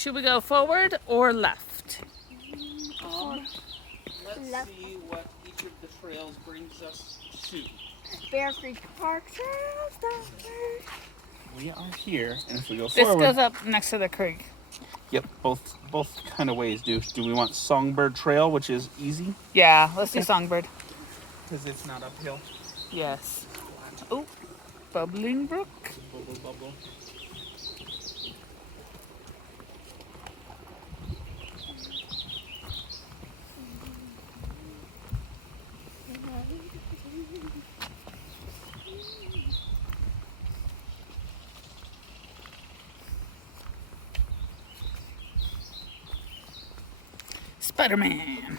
Should we go forward or left? Let's see what each of the trails brings us to. Bear Creek Park Trails. We are here, and if we go This forward, goes up next to the creek. yep, both kind of ways. Do we want Songbird Trail, which is easy Yeah, let's do Songbird. because it's not uphill? Yes. Oh, bubbling brook. Bubble, bubble. Spider-Man.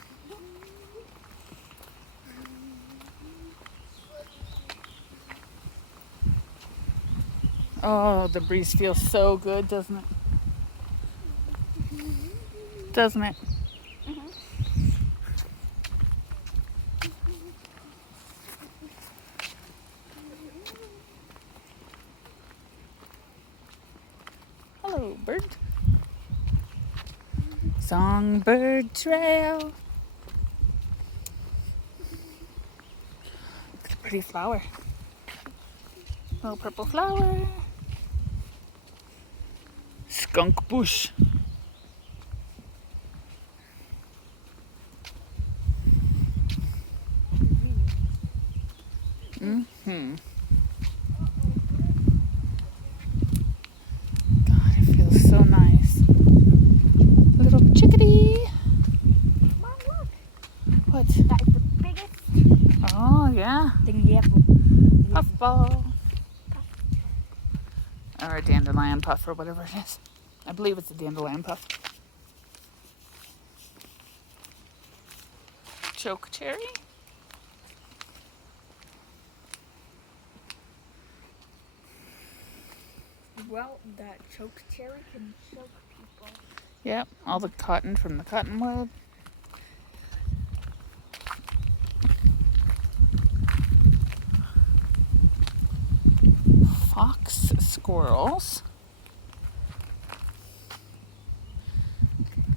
Oh, the breeze feels so good, doesn't it? Doesn't it? Hello, bird. Songbird Trail. Look at the pretty flower. Little purple flower. Skunk bush. Mm-hmm. God, it feels so nice. Little chickadee. Mom, look. What? That is the biggest Oh, yeah. thing you ever. Puffball. Or a dandelion puff or whatever it is. I believe it's a dandelion puff. Choke cherry. Well, that choke cherry can choke people. Yep, all the cotton from the cottonwood. Fox squirrels.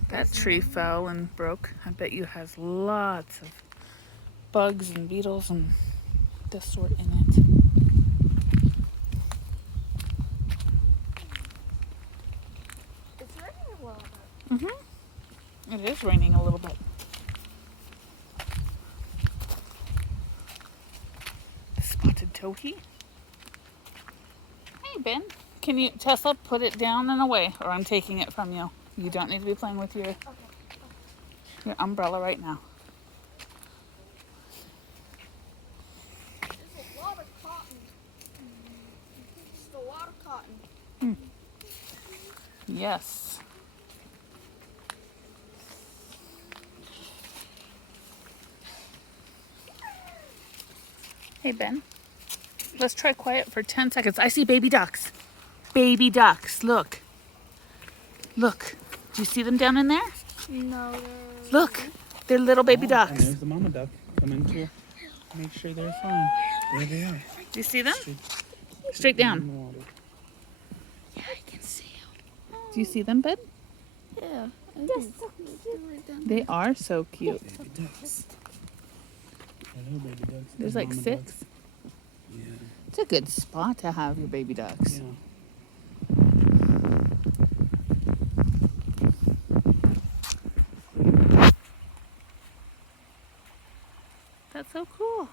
That tree fell and broke. I bet you has lots of bugs and beetles and this sort in it. It's raining a little bit. Mm-hmm. It is raining a little bit. The spotted towhee. Hey, Ben. Can you, Tesla, put it down and away, or I'm taking it from you. You don't need to be playing with your umbrella right now. There's a lot of cotton. Just a lot of cotton. Yes. Hey, Ben. Let's try quiet for 10 seconds. I see baby ducks. Baby ducks. Look. Look. Do you see them down in there? No. Look. They're little baby And ducks. there's the mama duck coming to make sure they're fine. There they are. Do you see them? Straight down. In the water. Yeah, I can see them. Do you see them, Ben? Yeah. Yes. They are so cute. Baby ducks. Hello, baby ducks. There's like Mama 6. ducks. Yeah. It's a good spot to have your baby ducks. Yeah. That's so cool.